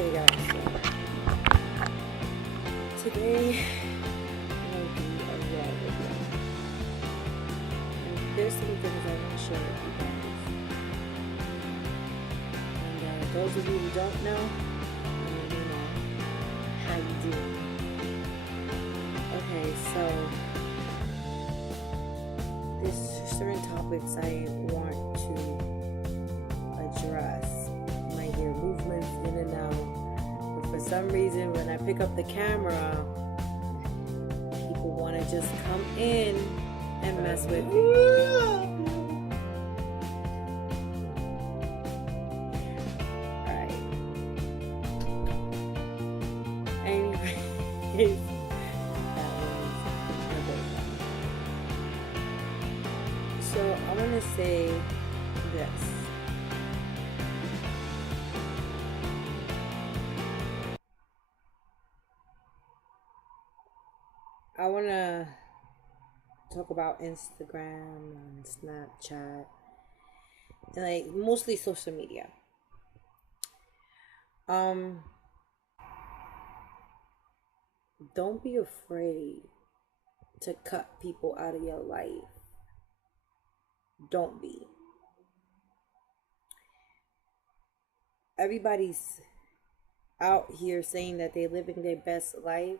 Okay, guys, so today I'm going to do a raw video. And there's some things I want to share with you guys. And those of you who don't know, you know how you do. Okay, so there's certain topics I want to address. You might hear movements in and out, but for some reason when I pick up the camera, people want to just come in and mess with me. Alright. Anyways, so I want to say this. I want to talk about Instagram and Snapchat and like mostly social media. Don't be afraid to cut people out of your life. Don't be. Everybody's out here saying that they're living their best life.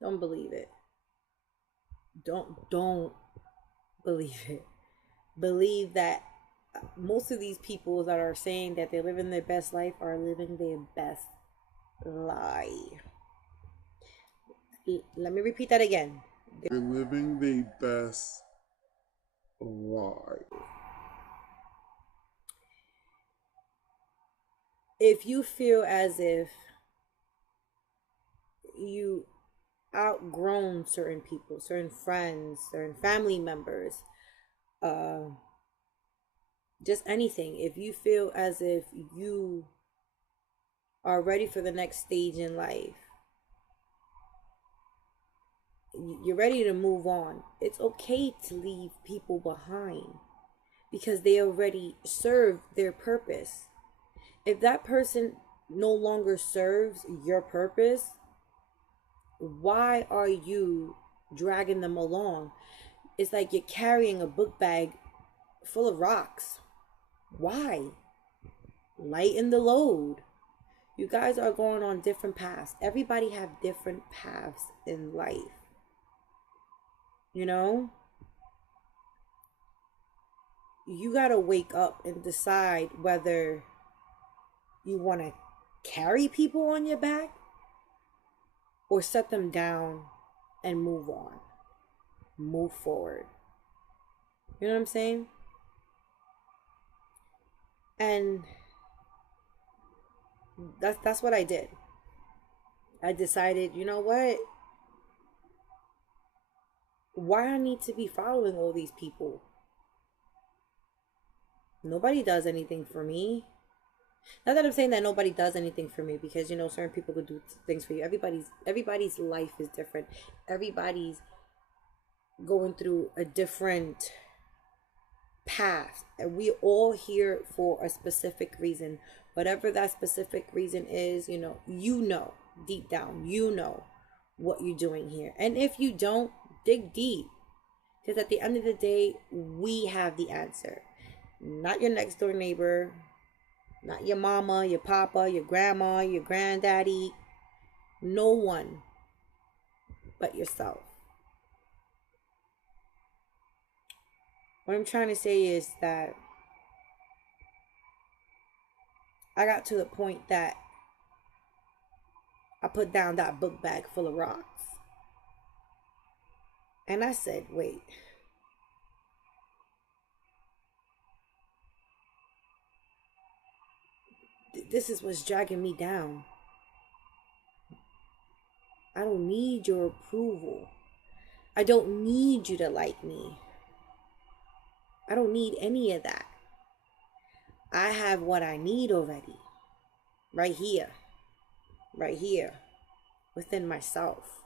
Don't believe it. Don't believe it. Believe that most of these people that are saying that they're living their best life are living their best lie. Let me repeat that again. They're living their best life. If you feel as if you outgrown certain people, certain friends, certain family members, just anything, if you feel as if you are ready for the next stage in life, you're ready to move on, it's okay to leave people behind because they already served their purpose. If that person no longer serves your purpose, why are you dragging them along? It's like you're carrying a book bag full of rocks. Why? Lighten the load. You guys are going on different paths. Everybody have different paths in life. You know? You gotta wake up and decide whether you want to carry people on your back or set them down and move on. Move forward. You know what I'm saying? And that's what I did. I decided, you know what? Why I need to be following all these people? Nobody does anything for me. Not that I'm saying that nobody does anything for me, because you know certain people could do things for you. Everybody's life is different. Everybody's going through a different path, and we all here for a specific reason. Whatever that specific reason is, you know deep down, you know what you're doing here. And if you don't, dig deep, because at the end of the day, we have the answer. Not your next door neighbor, not your mama, your papa, your grandma, your granddaddy. No one but yourself. What I'm trying to say is that I got to the point that I put down that book bag full of rocks. And I said, wait. This is what's dragging me down. I don't need your approval. I don't need you to like me. I don't need any of that. I have what I need already. Right here. Right here. Within myself.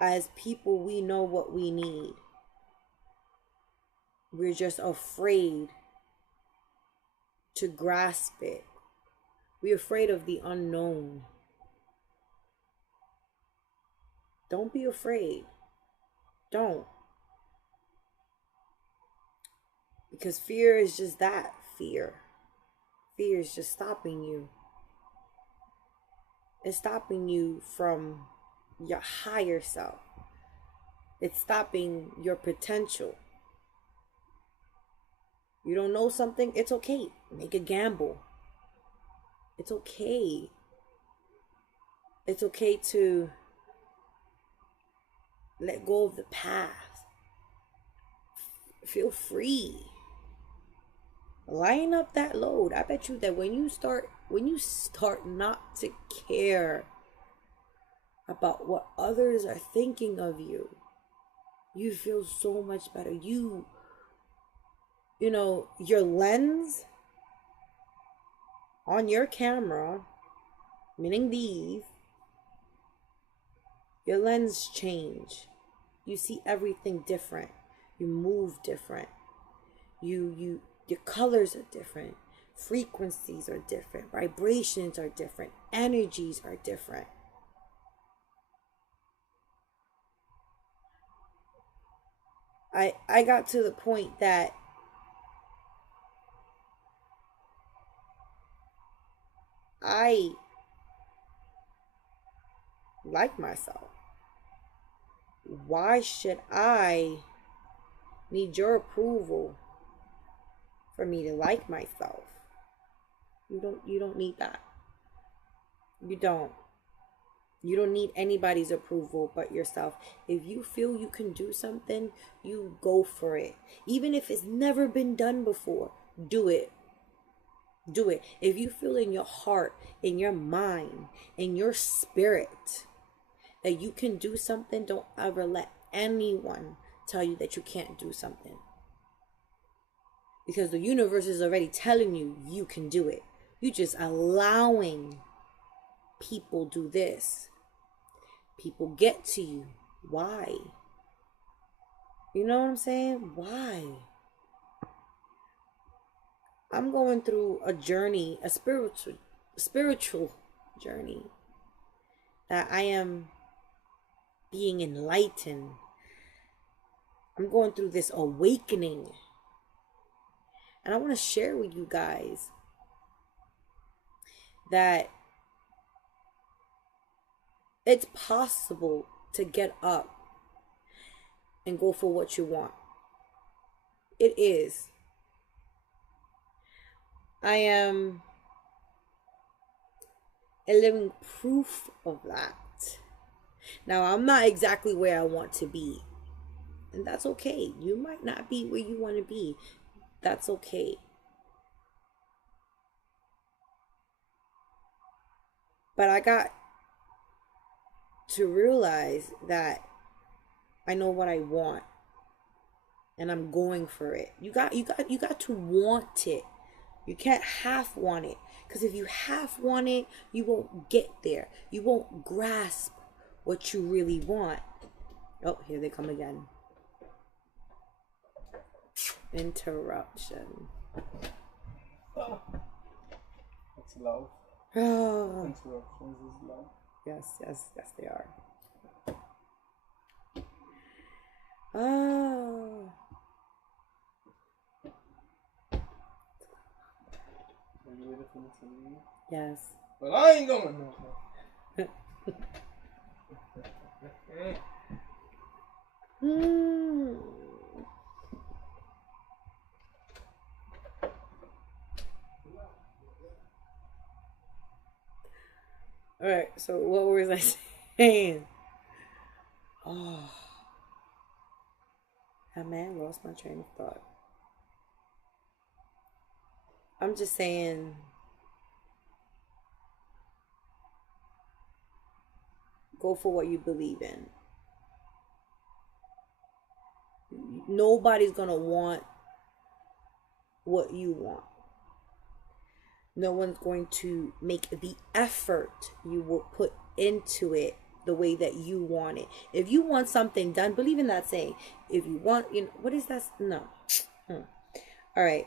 As people, we know what we need. We're just afraid to grasp it. We're afraid of the unknown. Don't be afraid. Don't. Because fear is just that, fear. Fear is just stopping you. It's stopping you from your higher self. It's stopping your potential. You don't know something? It's okay. Make a gamble. It's okay. It's okay to let go of the past. Feel free. Line up that load. I bet you that when you start not to care about what others are thinking of you, you feel so much better. You know, your lens on your camera, meaning these, your lens change. You see everything different. You move different. Your colors are different. Frequencies are different. Vibrations are different. Energies are different. I got to the point that I like myself. Why should I need your approval for me to like myself? You don't need that. You don't. You don't need anybody's approval but yourself. If you feel you can do something, you go for it. Even if it's never been done before, do it. Do it. If you feel in your heart, in your mind, in your spirit that you can do something, don't ever let anyone tell you that you can't do something. Because the universe is already telling you you can do it. You're just allowing people do this. People get to you. Why? You know what I'm saying? Why? I'm going through a journey, a spiritual journey, that I am being enlightened. I'm going through this awakening. And I want to share with you guys that it's possible to get up and go for what you want. It is. I am a living proof of that. Now, I'm not exactly where I want to be. And that's okay. You might not be where you want to be. That's okay. But I got to realize that I know what I want. And I'm going for it. You got to want it. You can't half want it. Because if you half want it, you won't get there. You won't grasp what you really want. Oh, here they come again. Interruption. Oh. That's love. Oh. Interruptions is love. Yes, they are. Oh. Are you ready for me to leave? Yes. Well, I ain't going no. All right, so what was I saying? Oh, I man lost my train of thought. I'm just saying, go for what you believe in. Nobody's gonna want what you want. No one's going to make the effort you will put into it the way that you want it. If you want something done, believe in that saying. If you want, what is that? No. All right.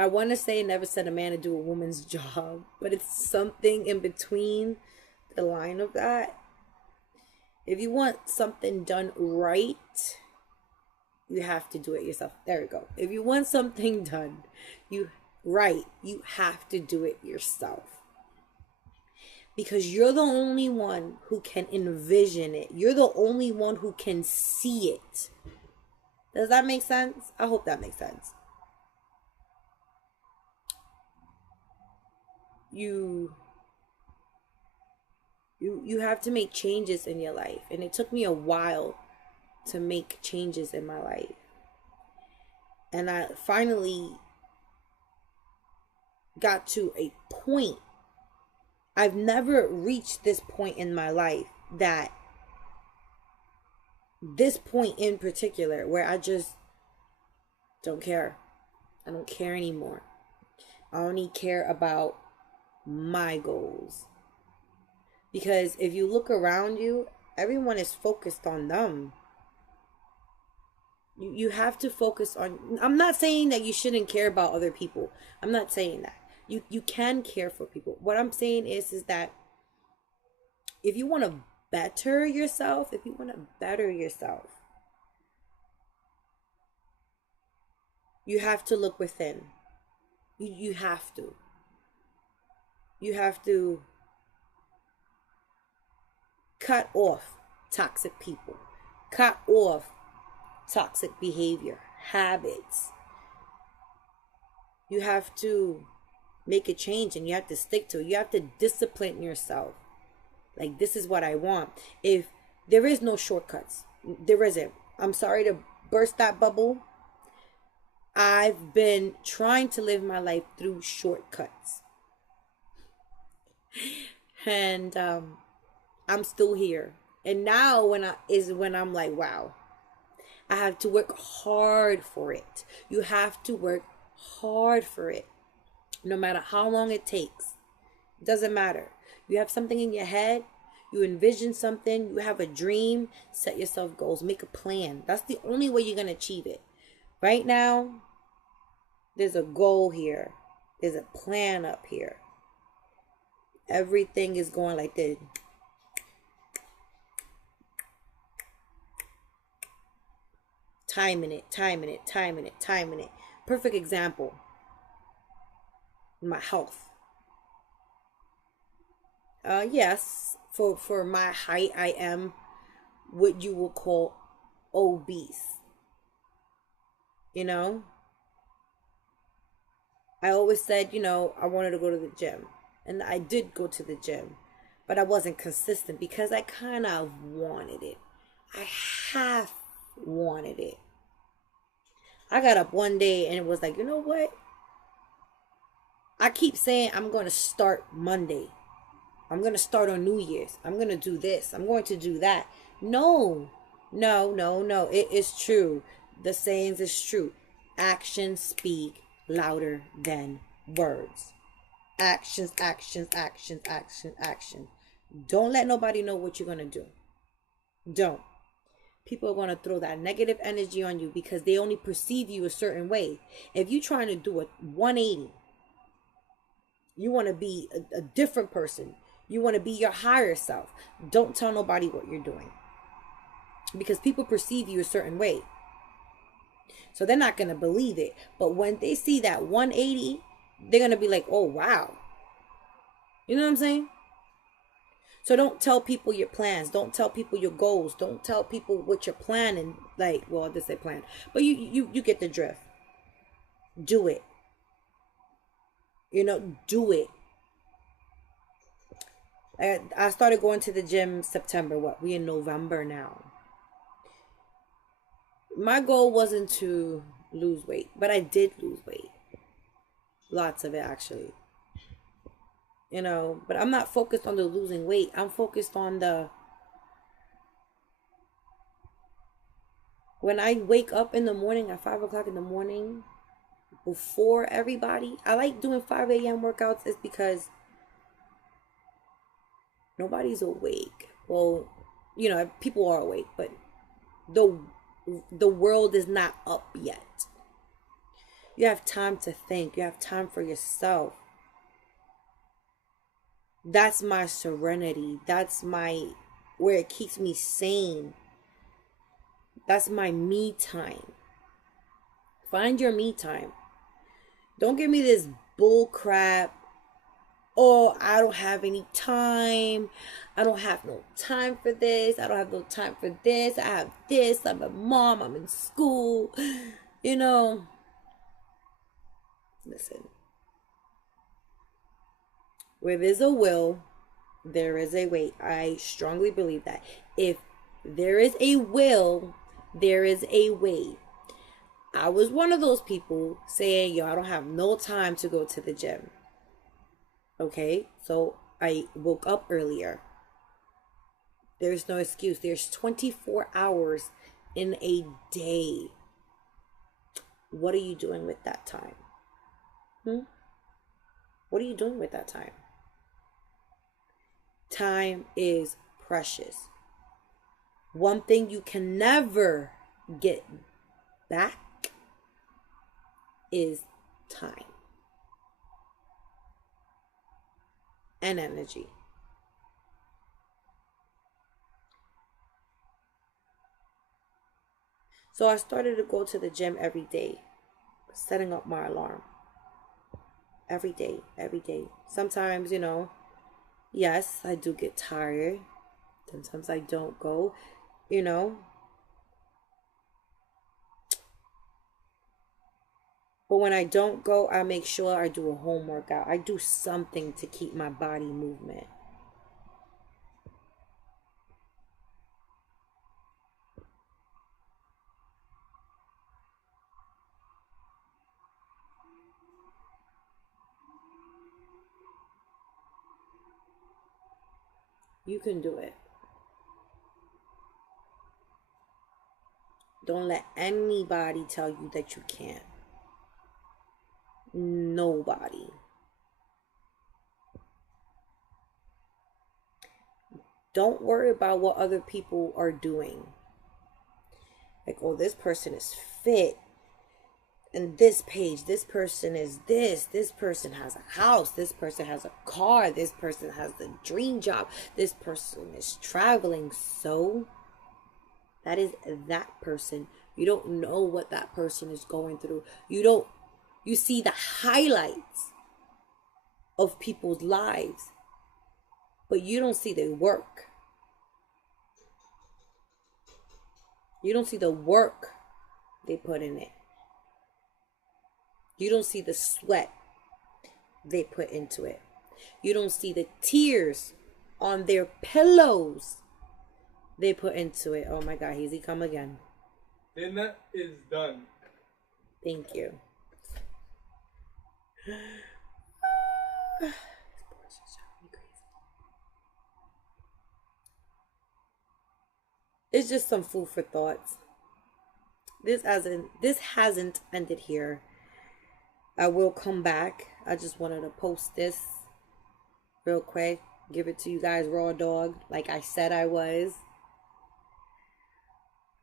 I want to say never send a man to do a woman's job, but it's something in between the line of that. If you want something done right, you have to do it yourself. There we go. If you want something done you have to do it yourself. Because you're the only one who can envision it. You're the only one who can see it. Does that make sense? I hope that makes sense. You have to make changes in your life. And it took me a while to make changes in my life. And I finally got to a point. I've never reached this point in my life, that this point in particular, where I just don't care. I don't care anymore. I only care about my goals. Because if you look around you, everyone is focused on them. You have to focus on... I'm not saying that you shouldn't care about other people. I'm not saying that. You can care for people. What I'm saying is that if you want to better yourself, you have to look within. You have to. You have to cut off toxic people. Cut off toxic behavior, habits. You have to make a change, and you have to stick to it. You have to discipline yourself. Like, this is what I want. If there is no shortcuts, there isn't. I'm sorry to burst that bubble. I've been trying to live my life through shortcuts. And I'm still here. And now when I'm like, wow, I have to work hard for it. You have to work hard for it. No matter how long it takes. It doesn't matter. You have something in your head. You envision something. You have a dream. Set yourself goals. Make a plan. That's the only way you're going to achieve it. Right now, there's a goal here. There's a plan up here. Everything is going like this. Timing it. Perfect example. My health. Yes, for my height, I am what you will call obese. You know, I always said, I wanted to go to the gym, and I did go to the gym, but I wasn't consistent because I kind of wanted it. I half wanted it. I got up one day and it was like, you know what? I keep saying I'm going to start Monday. I'm going to start on New Year's. I'm going to do this. I'm going to do that. No. It is true. The sayings is true. Actions speak louder than words. Actions. Don't let nobody know what you're going to do. Don't. People are going to throw that negative energy on you because they only perceive you a certain way. If you're trying to do a 180, you want to be a different person. You want to be your higher self. Don't tell nobody what you're doing. Because people perceive you a certain way. So they're not going to believe it. But when they see that 180, they're going to be like, oh, wow. You know what I'm saying? So don't tell people your plans. Don't tell people your goals. Don't tell people what you're planning. Like, well, I just say plan. But you get the drift. Do it. Do it. I started going to the gym September. We in November now. My goal wasn't to lose weight, but I did lose weight. Lots of it, actually. But I'm not focused on the losing weight. I'm focused on when I wake up in the morning at 5 o'clock in the morning, before everybody. I like doing 5 a.m. workouts is because nobody's awake. Well, people are awake, but the world is not up yet. You have time to think. You have time for yourself. That's my serenity. That's my, where it keeps me sane. That's my me time. Find your me time. Don't give me this bull crap. Oh, I don't have any time. I don't have no time for this. I don't have no time for this. I have this. I'm a mom. I'm in school. You know, listen. Where there's a will, there is a way. I strongly believe that. If there is a will, there is a way. I was one of those people saying, yo, I don't have no time to go to the gym. Okay, so I woke up earlier. There's no excuse. There's 24 hours in a day. What are you doing with that time? What are you doing with that time? Time is precious. One thing you can never get back is time and energy. So I started to go to the gym every day, setting up my alarm. Every day. Sometimes, yes, I do get tired. Sometimes I don't go, But when I don't go, I make sure I do a home workout. I do something to keep my body movement. You can do it. Don't let anybody tell you that you can't. Nobody. Don't worry about what other people are doing. Like, oh, this person is fit. And this page, this person is this person has a house, this person has a car, this person has the dream job, this person is traveling. So that is that person. You don't know what that person is going through. You see the highlights of people's lives, but you don't see their work. You don't see the work they put in it. You don't see the sweat they put into it. You don't see the tears on their pillows they put into it. Oh my God, he's come again. Dinner is done. Thank you. It's just some food for thoughts. This hasn't ended here. I will come back. I just wanted to post this real quick. Give it to you guys raw dog, like I said I was.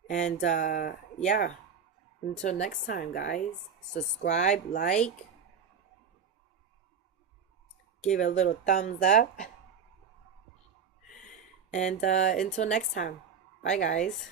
And yeah. Until next time, guys. Subscribe, like. Give it a little thumbs up. And until next time. Bye, guys.